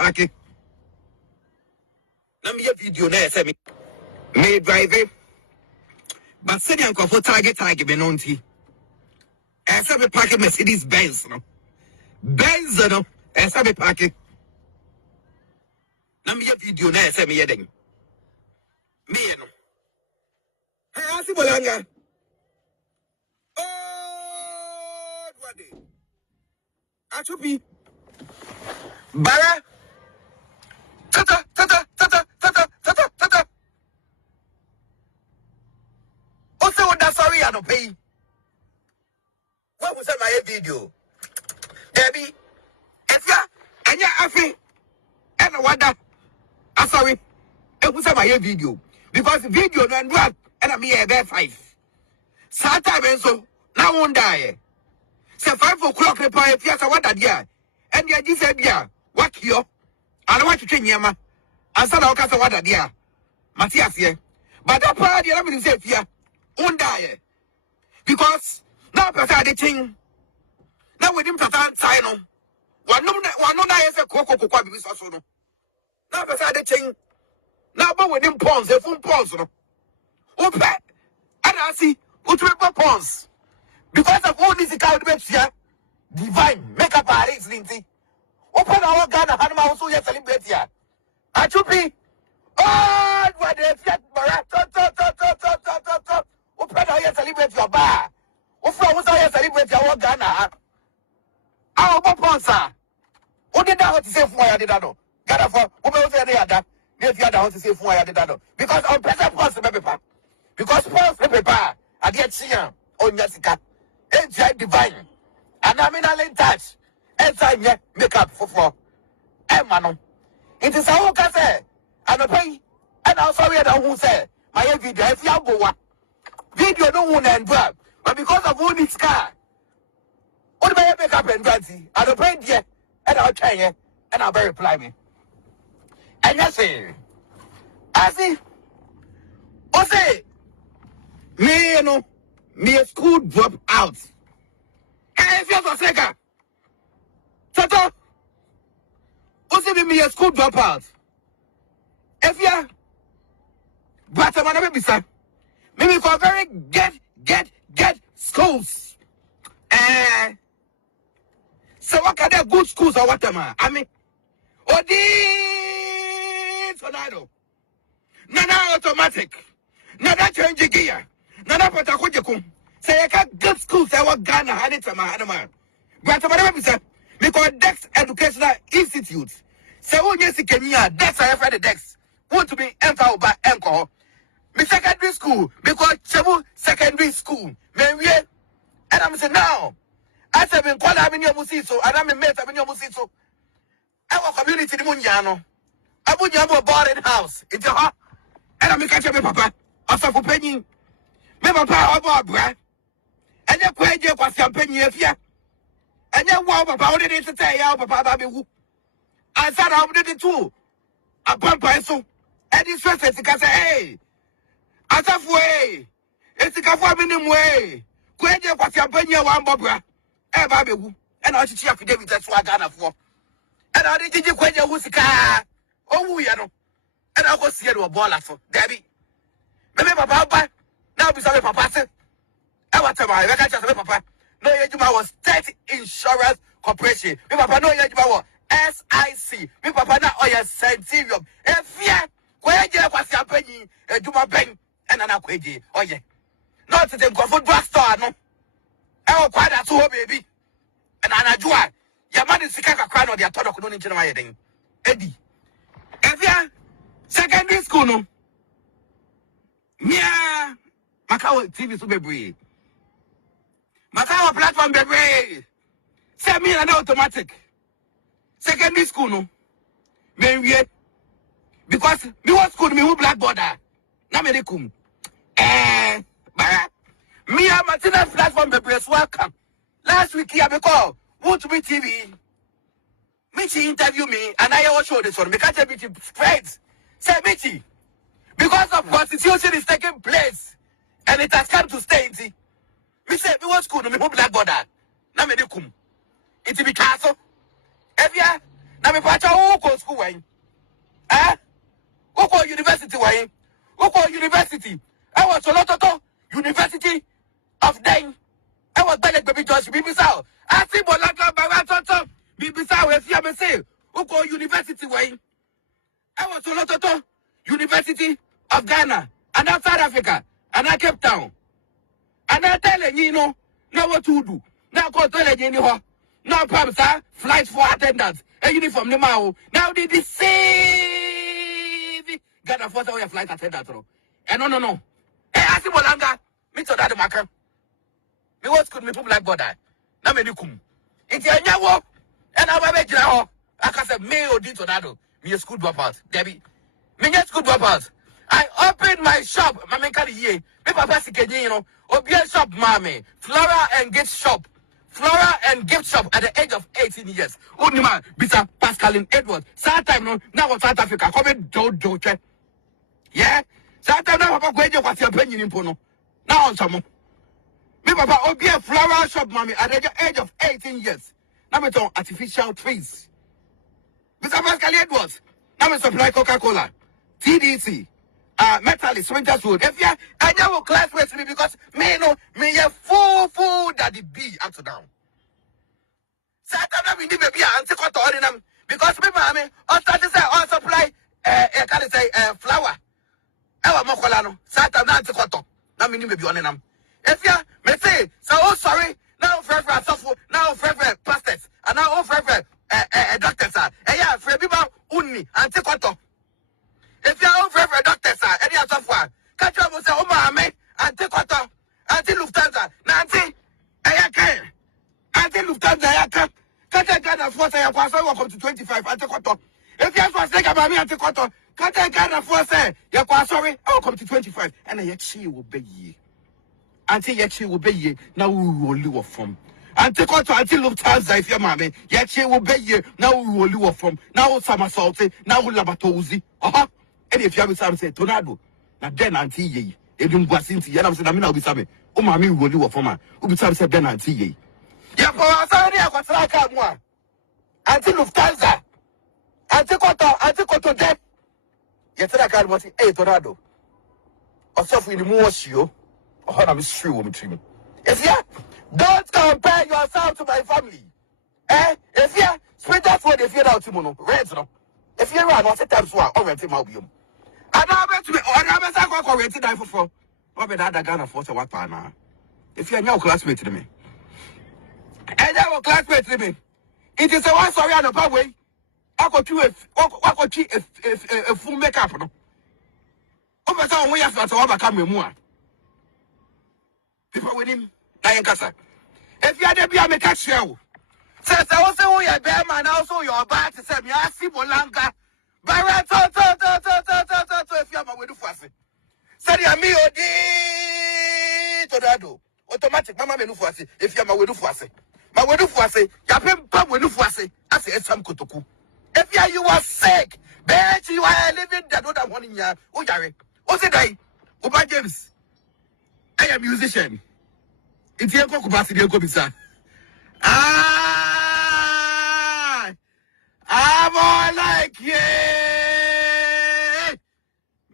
Okay. Let me a video now. Say me drive it. But say you go for target me nonty. I say me park Mercedes Benz no. Benz no. I say me park. Let me a video now. Say me yeding. Me no. Hey, Asibolanga. Oh, what day? Achupi. Bara. Tata. Also, what that sorry I don't pay. What was my video? Debbie, if ya, and ya, Afi, and what that? I'm sorry. It was my video. Because video no and what? And I'm here at 5. Saturday, so now won't die. Say 5 o'clock, if you what that year. And ya just said, yeah, what you? I don't want to change Yama. I said, I'll cast a water, dear. Matthias, yeah. But that part, you haven't said, yeah, won't die. Because now, Pata, the thing. Now, with him, Tatan, sign on. One no, is a cocoa, no. Now, Pata, the thing. Now, but with him, pawns, a full pawns, no. Open. And I see, who triple pawns. Because of all these account here, divine, make up our race, Lindsay. Open our gun, and I'm also here celebrate here. I should be. Oh, what the fiat Marat. Open our here celebrate your bar. Open our here celebrate your Ghana. Our Poponsa. Who did that to say for I did not know? Gather for who will say the other. If you are to say for I did not know. Because on present post paper. Because post paper, I get Chia on Jessica. Enjoy divine. And I'm in a touch. Enjoy makeup for Emmanuel. It is our case. And a pay. And I'm sorry that who say my video if you go video no one and drug. But because of who this car. What do I make up and drancy? I don't pay yet. And I'll try it. And I'll very reply me. And yes, I see. Oh, say, me, you know, me a school drop out. And if you're a second, Tato, oh, say, me a school drop out. If you're, but I'm not be sir. Maybe for very get schools. So what kind of good schools or what am I? I mean, Odii, Tonado. Nana automatic. Nana change gear. Nana patakujekum. Say I can't good schools. I want Ghana. I need some man. But I'm not say because Dex Educational Institute. Say who yes Kenya. Dex I have the Dex. Want to be enter by anchor. Me secondary school because Cebu secondary school. Me we and I'm saying now. I said been called Avenue Musiso and I'm a mate Avenue Musiso. Our community the Munyano. Abunyabo boarding house. It's a hot. And I'm catching my papa. I saw for penny. Me papa about bread. And you quite your penny if ya. And you walk about it to tell you papa baby who. I said I did it too. A pump so. And this first is say, hey. I said way. It's a cafe minimum way. Quite your penny one bobra. Eh baby who. And I should see if David that's what I got for. And I did you quite your whoosika. Oh, you know. And I go see you a baller for Debbie. Maybe papa, now be sorry, papa. Say, I want to buy. I can't just papa. No, you was State Insurance Corporation. Me papa, no, you was SIC. Me papa, now, oh, yes, Centurium. If yeah, where you was your penny, and do my bank, and an aquaji. Oh, yeah. Not to think of a drugstore, no. I will quite a two baby. And I do. Your man is sick of crying on the attorney couldn't into my thing. Eddie. If yeah, secondary school, no. Yeah, Macau TV super brave. Macau platform be brave. Say me an automatic. Secondary school, no. Me because me was school me who black border. Na me come. But me and Martina platform be brave. Welcome. Last week here because want to be TV. Michi interview me and I will show this one. Because Michi friends say Michi. Because of prostitution is taking place and it has come to stay. Me say me was school, me black border. Na me de kum. It be castle. If ya Na me pacha who go school way. Eh? Who go university way? Who go university? I was Solototo University of Den. I was Belek Baby Josh Bibisao. Asibolanga Baratoto Bibisao if you me say who go university way. I was Solototo University of Ghana and South Africa and Cape Town. And I tell you, know what to do. Now go tell you, now perhaps flight for attendants, a uniform now. Now they deceive Ghana for your flight attendant. And no. Hey, Asibolanga, me to that marker. Me what could me put like border. Now me come. It's a new walk. And I'm a major. I can say, me Odii Tonado. Me a school dropout. Debbie. Me a school dropout. I opened my shop. Mama can ye. Me papa sikeni, you know. Obia shop, mommy. Flora and gift shop. Flora and gift shop at the age of 18 years. Unima, Bisa Pascaline Edward. South time no. Now South Africa. Come do. Yeah. South time now papa go eje what's your opinion in pono. Now on some. Me papa obia flower shop, mommy, at the age of 18 years. Now me talk artificial trees. Bisa Pascaline Edwards. Now me supply Coca-Cola. TDC. Metalist, Winters Road. If you I know classmates me because me a full daddy B up to down. Saturday we need maybe anti cotton ordinam because me mommy on started say on supply can say flour. Ewa mokolano. Saturday anti cotton. Now me need maybe on them. If you me say so sorry now for suffer now for pastors and now for doctors yeah for people unni anti cotton. If you are over doctor, sir, any other one, catch up with oh, mammy, anti Cotton, anti Lufthansa, Nancy, Ayaka, anti Lufthansa, Ayaka, catch a gun of force, I welcome to 25, anti Cotton. If you have to say about me, anti Cotton, catch a gun of force, you're sorry, I'll come to 25, and yet she will be ye. Until yet she will be ye, now we will live from. Anti Cotton, anti Lufthansa, if your mammy, yet she will be ye, now we will live from. Now somersaulting, now Labatozi, and if you have some say Tonado, now then auntie ye, it didn't go since ye, and I'm saying, I'm not be something. Oh, mammy will do a former, who be some said then auntie ye. Yeah, for us, I got like one. Auntie Lufthansa, Auntie Cotto dead. Yet I can't want it, Tonado. Or suffering the more show, or I'm sure with me. If you don't compare yourself to my family, if you spread that word, if you're out to mono, red, no. If you're around, what's the time for already, Malbium? I know to me, or I'm a corrected die for what be that Ghana for what partner. If you're no classmate to me, and our classmate to me, it is a one sorry on the pathway. I got you a full makeup. No, over time we have to overcome more. People with him, Diane Casa. If you had to be a make show. Says I also your bear man, also your bad to say me Asibolanga. Barato, if you have a way to fast. Said ya me Odii Tonado. Automatic, Mamma Menufuasi, if you have a way to fast. My way to fast, Yapim Pam will fast. I say some Kotoku. If you are sick, bet you are living that other one in ya. Oh, Jerry. What's it day? Oba James. I am a musician. It's your capacity, Kobisa. I'm all like yeah.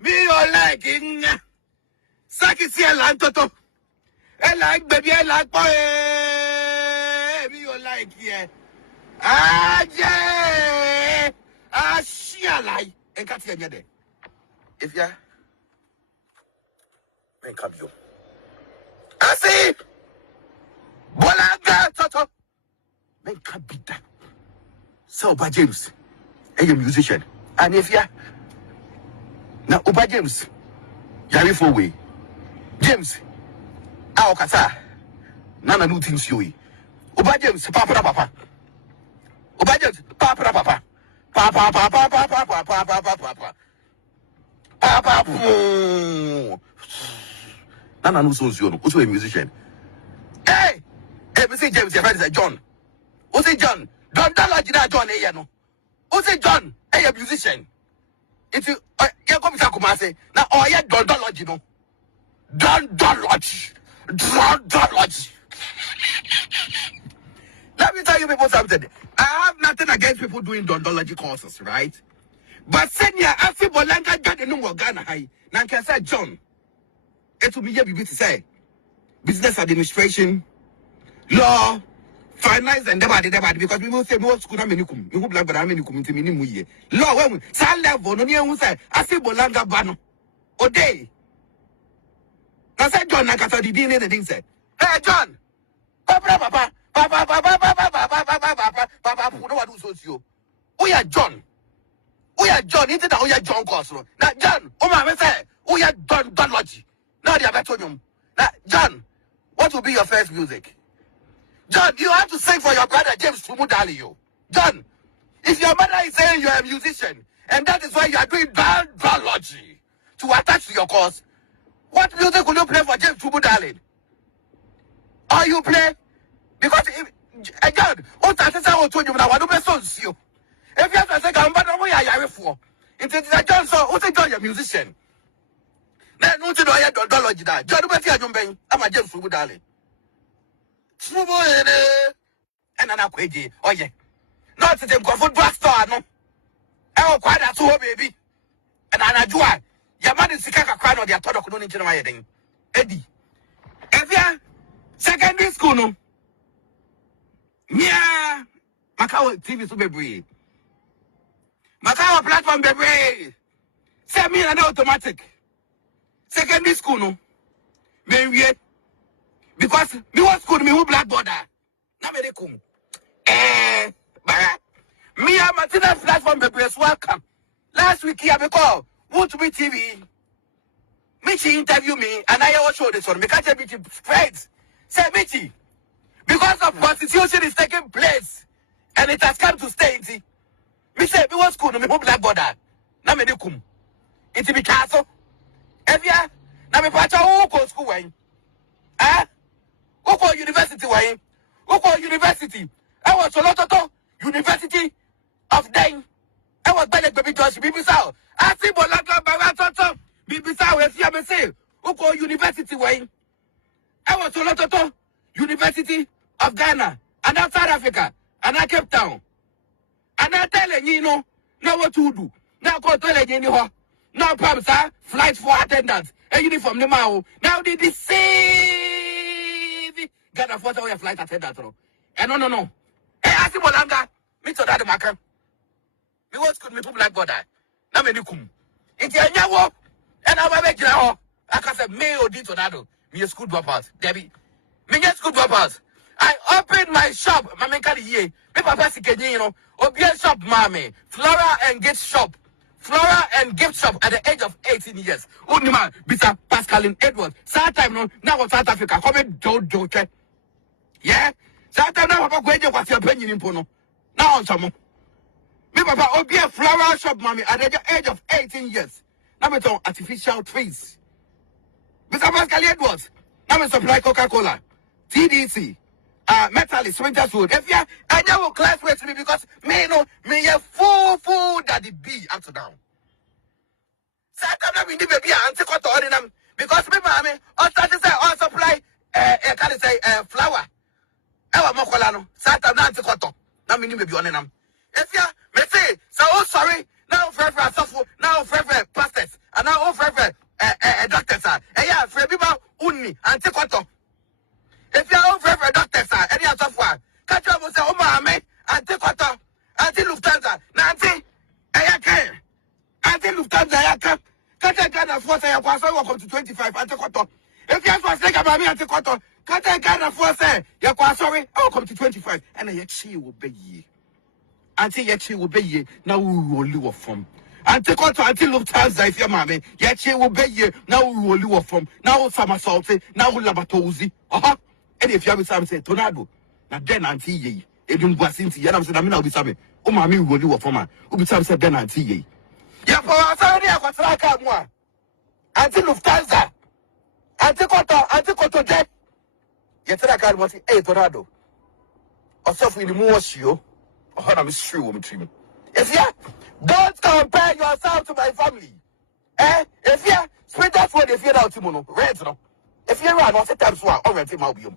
Me all liking Sakisi Lantoto. I like baby, I like boy. Me all like yeah. Yeah. She like. And catch you there. If ya, make up you. I see. Bolanga Toto. Make up be that. So, Oba James, a musician. And if ya now, Oba James, Yari for way. James, our Kasa, Nana new things you. Oba James, Papa. Oba James, Papa. Nana no sons you, also a musician. Hey, we say James, your friend is John. Who say John? John John, no. Who say John? A musician. If you come to Kumase, now oh yeah, Don Lodge, no. Don Lodge. Let me tell you people something. I have nothing against people doing dondology courses, right? But senior Asibolanga got the number Ghana high. Now can say John. It will be here to say business administration, law, finance, and debate because people say no school amenikum. You black but amenikum into minimu. Law when sal level no near who say Asibolanga bano. Odii. Now say John Nakata the DNA the thing said. Hey John, Papa, we are John. We are John. Into that we are John Cosmo. Now John, my say we are Don Logi. Now they are betonium. Now John, what will be your first music? John, you have to sing for your brother James Tumudali. You, John, if your mother is saying you are a musician, and that is why you are doing Don Logi to attach to your cause, what music will you play for James Tumudali? Or you play? Because if John, what I told you now, I don't know you. If you have to say, I'm not going to for. It's John, so what's a John, a musician? Then, no to know I don't know that. John, what's your name? I'm a James Tumudali. And an aquaji, oh yeah. Not to them, comfort drugstore, no. Oh, quite a two baby. And I do I. Your man is sick of crying on their product, no need to know anything. Eddie. If you secondary school, no. Yeah, Macau TV so baby. Macau platform baby. Send me an automatic. Secondary school no. Maybe because me was school me who black border. Na me de kum. Me and Martina platform baby is welcome. Last week here because want to be TV. Me she interview me and I will show this one. Me catch a bit straight. Say Michi. Because of prostitution is taking place and it has come to stay. Me say me was school, me who black border. Na me de kum. It be castle. Evia, na me pacha who go school way. Who go university way? Who go university? I was Solototo, University of Dane. I was Bele Baby Josh, Bibisao. Asibolanga Baratoto, Bibisao, Evia me say, who go university way? I was Solototo, University of Ghana, and now South Africa, and now Cape Town. And now telling you know what to do. Now go telling you know. Now perhaps flight for attendants, a uniform the mao. Now they deceive Ghana for the flight attendant. And no. Hey, Asibolanga, me to that marker. Me was could me put black border. Now me kum. It's a nyawo, and I'm a big now. I can say me Odii Tonado. Me a school dropouts. Debbie. Me get school dropouts. I opened my shop, Mamma Kali, me papa Sikeno, Obia shop, Mammy, Flora and Gift shop. Flora and Gift shop at the age of 18 years. Unima, Bisa, Pascaline Edwards. South time no, now South Africa, come Joe. Yeah? South time now, Papa Gwaja was your opinion in Pono. Now on some. Me papa Obia flower shop, Mammy, at the age of 18 years. Now it's on artificial trees. Bisa Pascaline Edwards. Now we supply Coca-Cola, TDC. Metalist, Winters Wood. If you I know classmates me because me a full daddy be up to now. Sometimes we need to be anti cotton because me mammy or start to say or supply can say flour. Ewa mokolano. Sometimes anti cotton. Now me need to be on them. If you me say so sorry now for now for pastors and now for doctors are yeah for people unni anti cotton. If you are over a doctor, sir, any other one, catch up with the Oma, Auntie Cotton, Auntie Lufthansa, Nancy, Ayaka, Auntie Lufthansa, Ayaka, catch a gun of force, I welcome to 25, Auntie Cotton. If you have to think about me, Auntie Cotton, catch a gun of force, you're sorry, I'll come to 25, and a Yachi will be ye. Auntie Yachi will be ye, now we will live from. Auntie Cotton, Auntie Lufthansa, if your mammy, Yachi will be ye, now we will live from. Now somersaulting, now Labatozi, and if you have some say Tonado, now then Auntie ye, Edun Basinti, and I'm saying, I'm not be something. Oh, mammy will do a former, who be some said then Auntie ye. Yeah, for us, I was like one. Auntie Lufthansa, Auntie Cotton, Jack. Yet I can't want a Tonado. Or something the more show, or how I'm sure with him. If you don't compare yourself to my family, if you split that word, if you're out to mono, red, no. If you run, what's the time so I already Malbium.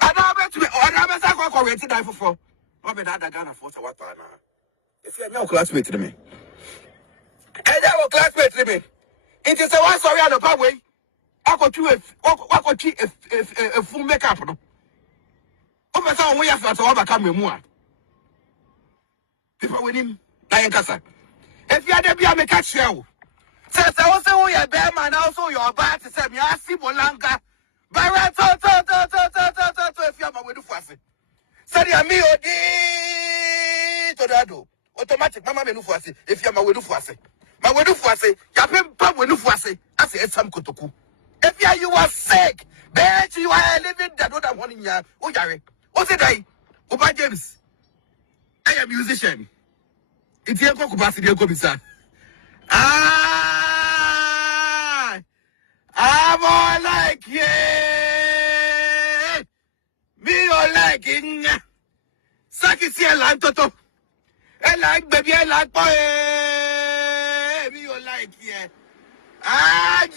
I don't bet me. Or I bet I go correct die for. What be that Ghana for what now? If you're your classmate to me. And your classmate to me. It is a one sorry on the pathway. I got you a full makeup. No. Over some way after to overcome me more. People with him, Diane Cassa. If you are the beer, make a show. Says I also your bear man, also your bat to say, Asibolanga. Barato, if you are my way to fuss it. Say, me, Odii, Tonado. Automatic, Mamma Menufuasi, if you are my way to fuss it. My way to fuss it, Yapim Pam when you fuss it, I say, some Kotoku. If you are sick, bet you are living that what I'm wanting ya. Oh, Yari. What's it, I? Oba James. I am musician. It's your capacity, your commissar. I'm all like, yeah. Me all liking. Saki see a land toto. I like baby, I like boy. Me all like, yeah.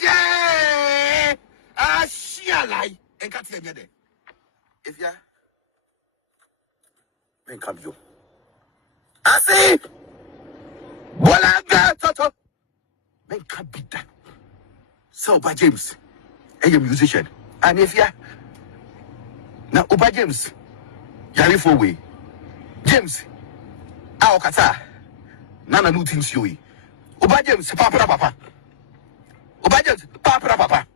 Yeah. She a lie. And can't tell me there. If ya, then come you. I see. Bolanga toto. Men can't beat that. So, Oba James, a musician. And if ya now, Oba James, Yari for way. James, our kata, Nana new things you. Oba James, papa. Oba James, papa.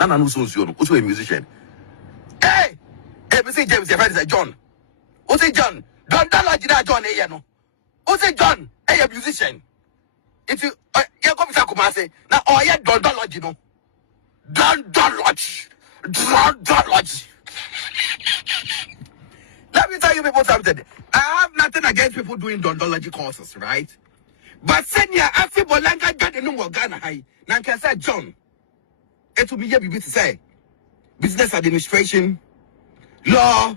Nana new songs you. Also a musician. Hey, me say James, your friend is John. Who say John? Don't that John, eh, no. Who say John? Hey, a musician. If you, you come to Kumasi, now, oh, yeah, don't lodge, you know. Don't lodge. Let me tell you people something. I have nothing against people doing dondology courses, right? But senior, Asibolanga got the number of Ghana high. Now, can say John. It will be here, to say business administration, law,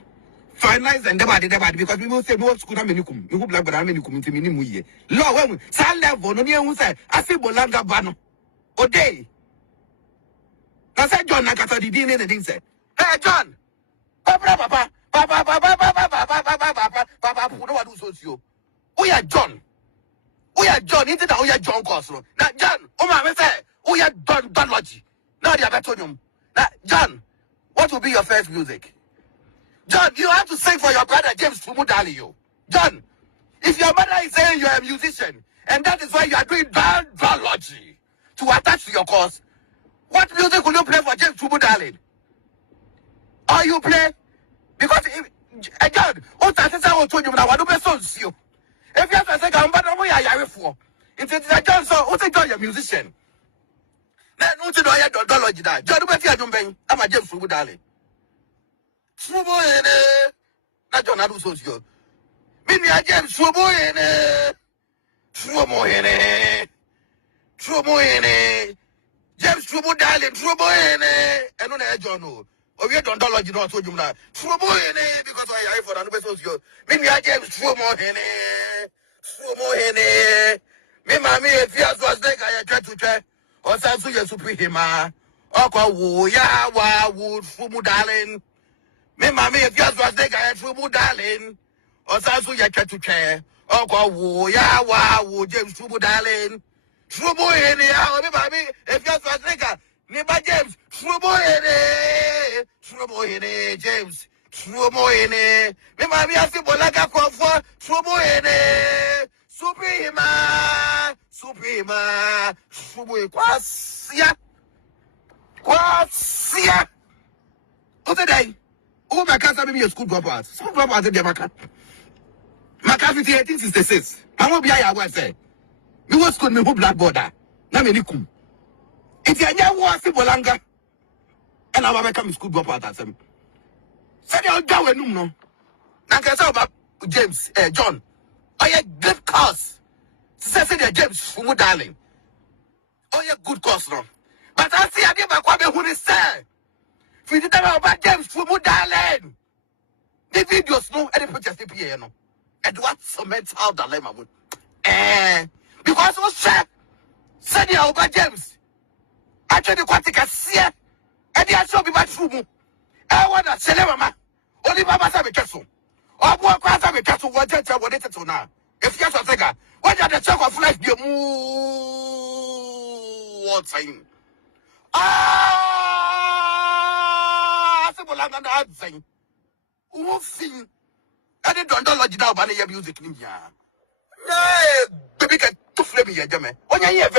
finance, and debate because people say no school amenikum. You black but amenikum into minimu. Law, when some level, no near who say Asibolanga bano. Odii. Now say John Nakata the DNA the thing said. Hey John, papa, what do so? We are John. Into the we are John Cosro. Now John, my say, we are Donlogy. Now they are betonium. Now John, what will be your first music? John, you have to sing for your brother James Tumudalio. John, if your mother is saying you are a musician, and that is why you are doing Donlogy to attach to your cause, what music will you play for James Tumudalio? Or you play? Because if John, what I told you now, I don't be you. If you have to say, I'm better than I for. It's a John, so what's a John, you're a musician? Then, what's the way Donlogy that? John, I'm a James Tumudalio. Trouble in it. Not John Adu Socio. Maybe I James Trouble in it. James Trouble darling, trouble in it. And on a journal. Or we don't dollar, you know, I told you that. Trouble in it because I for Adu Socio. Maybe I James Trouble in it. Me, mammy, if you was like I try to try. Or Sansu, you're super him. Oko woo, ya, woo, Fumu darling. Me, mammy, if you was like I Fumu darling. Or Sansu, you try to try. Oko woo, ya, woo, James Fumu darling. Trouble in it, me, mammy, if you was like a Neighbor James, trouble in it, James, trouble in it. Me, mammy, Asibolanga come for trouble in it. Suprema, trouble, Kwasia. What's the day? Oh, my cousin, maybe a school dropout. School dropout, they're my cat. My cat 1866. I won't be I was say. Me was school, me who black border. Na me nikum. If you are Asibolanga, and I will become school dropout at them. Say they all go and no. Now, can say about James, John. Oh, yeah, good cause. Say they're James, Fumu darling. Oh, yeah, good cause, no. But I see I give a quabe who is say. If you tell about James, Fumu darling. The videos, no, any pictures, no. And what so mental dilemma would. Because what's that? Send your Oba James. Actually, the Quatica Sia. And the Asho be bad food. I want a Selemama. Only Baba Sabe Castle. Or what class of a castle was just what it is now. If you have a what are the chalk of life? You what's saying? Asibolanga saying. Who sing? I don't know what you music. Baby, can to flame me, Jamie. On your ear,